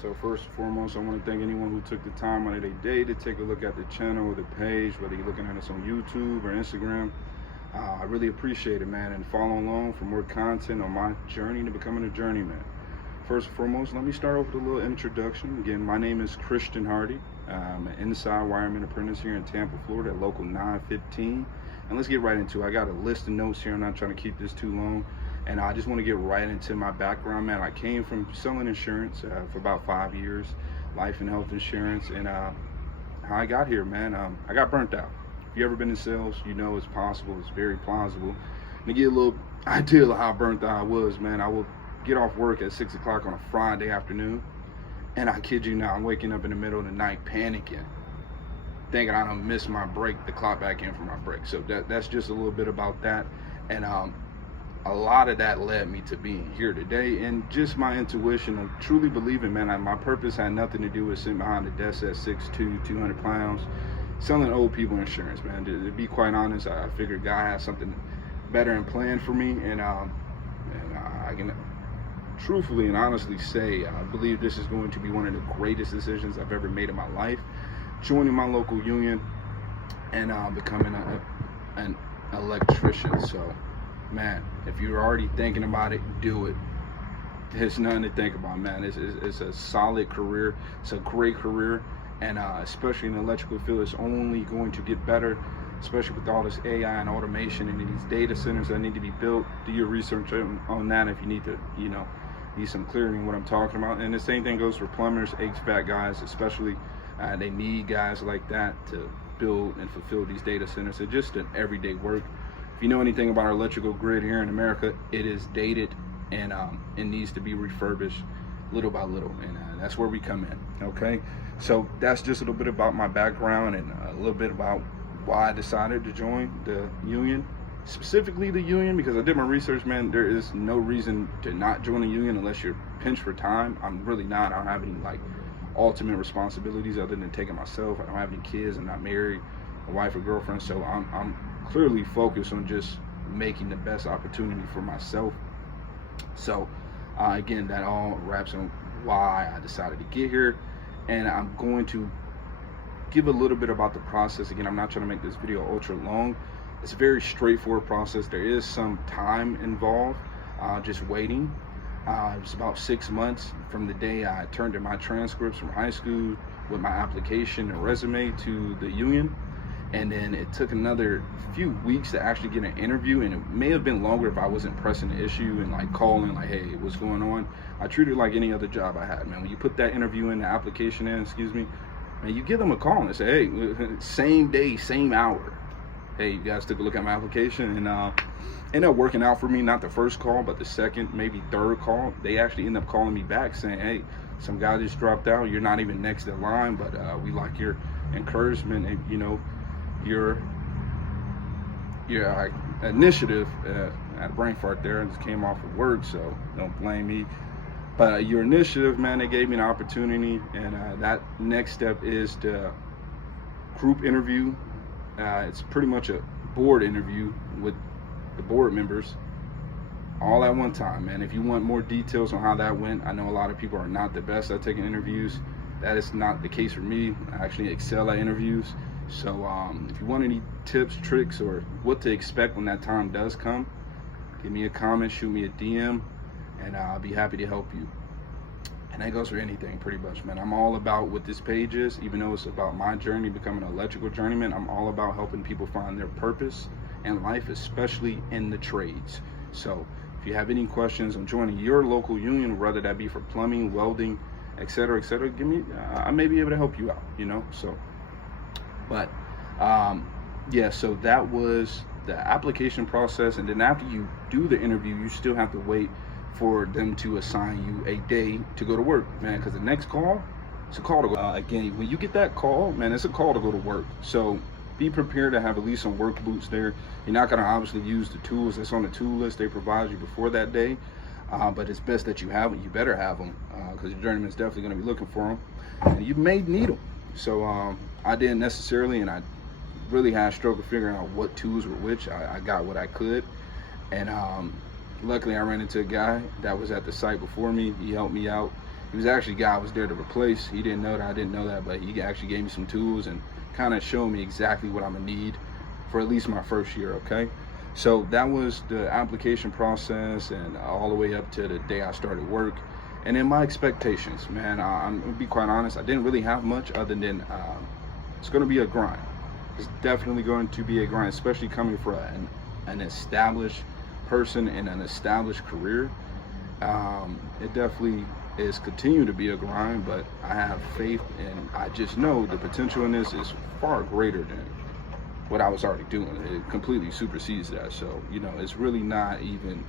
So first and foremost, I want to thank anyone who took the time out of their day to take a look at the channel or the page, whether you're looking at us on YouTube or Instagram. I really appreciate it, man, and follow along for more content on my journey to becoming a journeyman. First and foremost, let me start off with a little introduction. Again, my name is Christian Hardy. I'm an inside wireman apprentice here in Tampa, Florida at local 915. And let's get right into it. I got a list of notes here. I'm not trying to keep this too long. And I just want to get right into my background, man. I came from selling insurance for about 5 years, life and health insurance. And how I got here, man, I got burnt out. If you ever been in sales, you know it's possible. It's very plausible. And to get a little idea of how burnt out I was, man, I would get off work at 6 o'clock on a Friday afternoon. And I kid you not, I'm waking up in the middle of the night panicking, thinking I done missed my break, the clock back in for my break. So that's just a little bit about that. And a lot of that led me to being here today, and just my intuition of truly believing, man, my purpose had nothing to do with sitting behind the desk at 6'2", 200 pounds, selling old people insurance, man. To be quite honest, I figured God has something better in plan for me, and I can truthfully and honestly say I believe this is going to be one of the greatest decisions I've ever made in my life, joining my local union and becoming an electrician. So, man, if you're already thinking about it, do it. There's nothing to think about, man. It's a solid career. It's a great career, and especially in the electrical field, it's only going to get better, especially with all this AI and automation and these data centers that need to be built. Do your research on that if you need to, need some clearing what I'm talking about. And the same thing goes for plumbers, HVAC guys, especially. They need guys like that to build and fulfill these data centers. It's just an everyday work. If you know anything about our electrical grid here in America, it is dated, and it needs to be refurbished little by little, and that's where we come in. Okay, so that's just a little bit about my background and a little bit about why I decided to join the union, specifically the union, because I did my research, man. There is no reason to not join a union unless you're pinched for time. I'm really not. I don't have any ultimate responsibilities other than taking myself. I don't have any kids. I'm not married, a wife or girlfriend, so I'm clearly focused on just making the best opportunity for myself. So again, that all wraps on why I decided to get here, and I'm going to give a little bit about the process. Again, I'm not trying to make this video ultra long. It's a very straightforward process. There is some time involved, just waiting. It was about 6 months from the day I turned in my transcripts from high school with my application and resume to the union. And then it took another few weeks to actually get an interview, and it may have been longer if I wasn't pressing the issue and calling hey, what's going on. I treated it like any other job I had, man. When you put that interview in, the application in, and you give them a call and say, hey, same day, same hour, hey, you guys took a look at my application, and ended up working out for me. Not the first call, but the second, maybe third call. They actually end up calling me back saying, hey, some guy just dropped out. You're not even next in line, but we like your encouragement and your initiative. I had a brain fart there and just came off of work, so don't blame me. But your initiative, man, they gave me an opportunity, and that next step is the group interview. It's pretty much a board interview with the board members all at one time, man. If you want more details on how that went, I know a lot of people are not the best at taking interviews. That is not the case for me. I actually excel at interviews. So if you want any tips, tricks, or what to expect when that time does come, give me a comment, shoot me a DM, and I'll be happy to help you. And that goes for anything, pretty much, man. I'm all about what this page is, even though it's about my journey becoming an electrical journeyman. I'm all about helping people find their purpose in life, especially in the trades. So if you have any questions on joining your local union, whether that be for plumbing, welding, etc., give me, I may be able to help you out, so. But yeah, so that was the application process. And then after you do the interview, you still have to wait for them to assign you a day to go to work, man, because the next call, it's a call to go. Again, when you get that call, man, it's a call to go to work. So be prepared to have at least some work boots there. You're not going to obviously use the tools that's on the tool list they provide you before that day, but it's best that you have them. You better have them, because your journeyman's definitely going to be looking for them, and you may need them. So I didn't necessarily, and I really had a struggle figuring out what tools were which. I got what I could, and luckily I ran into a guy that was at the site before me. He helped me out, He was actually a guy I was there to replace. He didn't know that, I didn't know that, but he actually gave me some tools and kind of showed me exactly what I'm gonna need for at least my first year, okay? So that was the application process, and all the way up to the day I started work. And then my expectations, man, I'm gonna be quite honest, I didn't really have much other than it's gonna be a grind. It's definitely going to be a grind, especially coming from an established person in an established career. It definitely is continue to be a grind, but I have faith, and I just know the potential in this is far greater than what I was already doing. It completely supersedes that. So, you know, it's really not even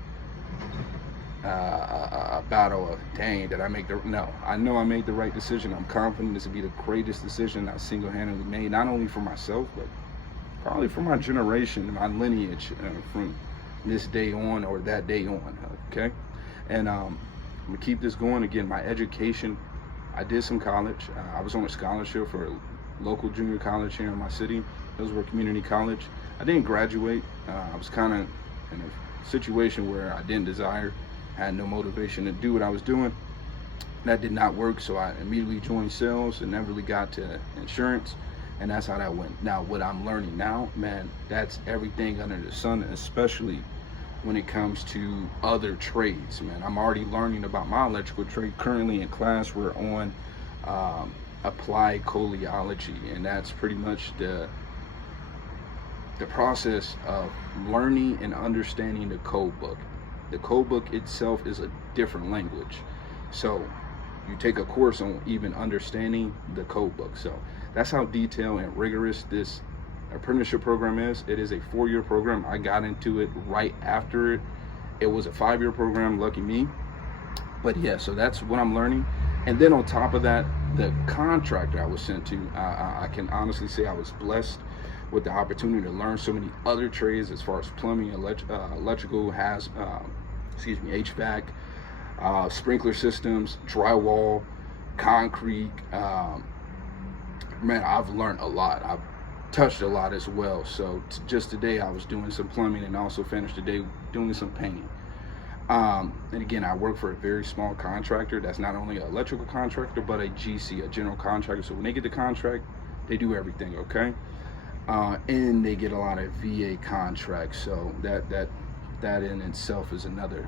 a battle of, dang, did I make the, no, I know I made the right decision. I'm confident this will be the greatest decision I single-handedly made, not only for myself, but probably for my generation, my lineage, from this day on or that day on, okay? And I'm gonna keep this going. Again, my education, I did some college. I was on a scholarship for a local junior college here in my city. Those were community college. I didn't graduate. I was kind of in a situation where I didn't desire, had no motivation to do what I was doing. That did not work, so I immediately joined sales and never really got to insurance, and that's how that went. Now, what I'm learning now, man, that's everything under the sun, especially when it comes to other trades, man. I'm already learning about my electrical trade. Currently in class, we're on applied coleology, and that's pretty much the process of learning and understanding the code book. The code book itself is a different language, so you take a course on even understanding the code book. So that's how detailed and rigorous this apprenticeship program is. It is a 4-year program. I got into it right after it. It was a 5-year program, lucky me. But yeah, so that's what I'm learning. And then on top of that, the contractor I was sent to, I can honestly say I was blessed with the opportunity to learn so many other trades as far as plumbing, electrical, HVAC, sprinkler systems, drywall, concrete. Man, I've learned a lot. I've touched a lot as well. So just today I was doing some plumbing and also finished the day doing some painting. And again, I work for a very small contractor that's not only an electrical contractor, but a GC, a general contractor. So when they get the contract, they do everything, okay? And they get a lot of VA contracts. So that in itself is another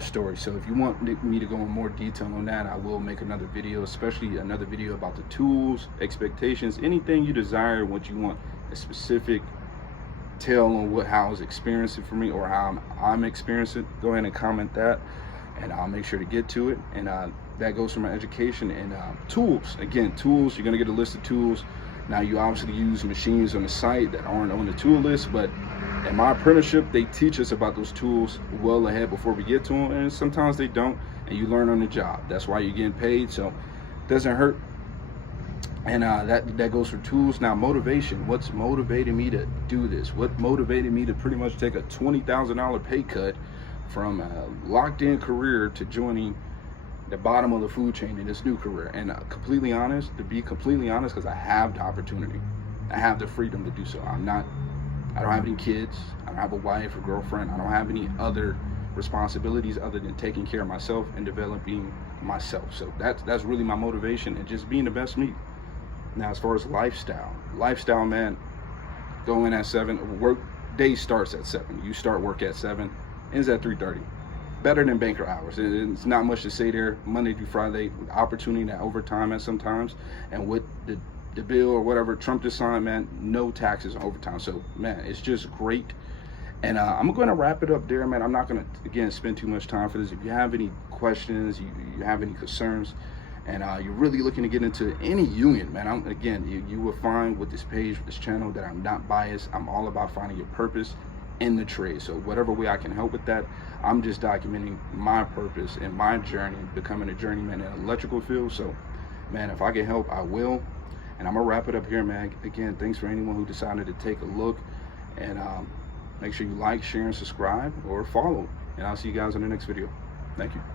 story. So if you want me to go in more detail on that, I will make another video, especially another video about the tools, expectations, anything you desire, what you want a specific tale on how it's experiencing for me or how I'm experiencing, go ahead and comment that, and I'll make sure to get to it. And that goes for my education. And tools, again, tools, you're gonna get a list of tools. Now, you obviously use machines on the site that aren't on the tool list, but in my apprenticeship, they teach us about those tools well ahead before we get to them, and sometimes they don't, and you learn on the job. That's why you're getting paid, so it doesn't hurt. And that goes for tools. Now, motivation. What's motivated me to do this? What motivated me to pretty much take a $20,000 pay cut from a locked-in career to joining the bottom of the food chain in this new career? And to be completely honest, because I have the opportunity, I have the freedom to do so. I don't have any kids, I don't have a wife or girlfriend, I don't have any other responsibilities other than taking care of myself and developing myself. So that's really my motivation, and just being the best me. Now, as far as lifestyle, man, go in at 7, work day starts at 7, you start work at 7, ends at 3:30. Better than banker hours. It's not much to say there. Monday through Friday, opportunity to overtime at sometimes, and with the bill or whatever Trump just signed, man, no taxes on overtime. So man, it's just great. And I'm going to wrap it up there, man. I'm not going to, again, spend too much time for this. If you have any questions, you have any concerns, and you're really looking to get into any union, man, you will find with this page, with this channel, that I'm not biased. I'm all about finding your purpose in the trade. So whatever way I can help with that, I'm just documenting my purpose and my journey becoming a journeyman in the electrical field. So man, if I can help, I will. And I'm gonna wrap it up here, man. Again, thanks for anyone who decided to take a look, and make sure you like, share, and subscribe, or follow, and I'll see you guys in the next video. Thank you.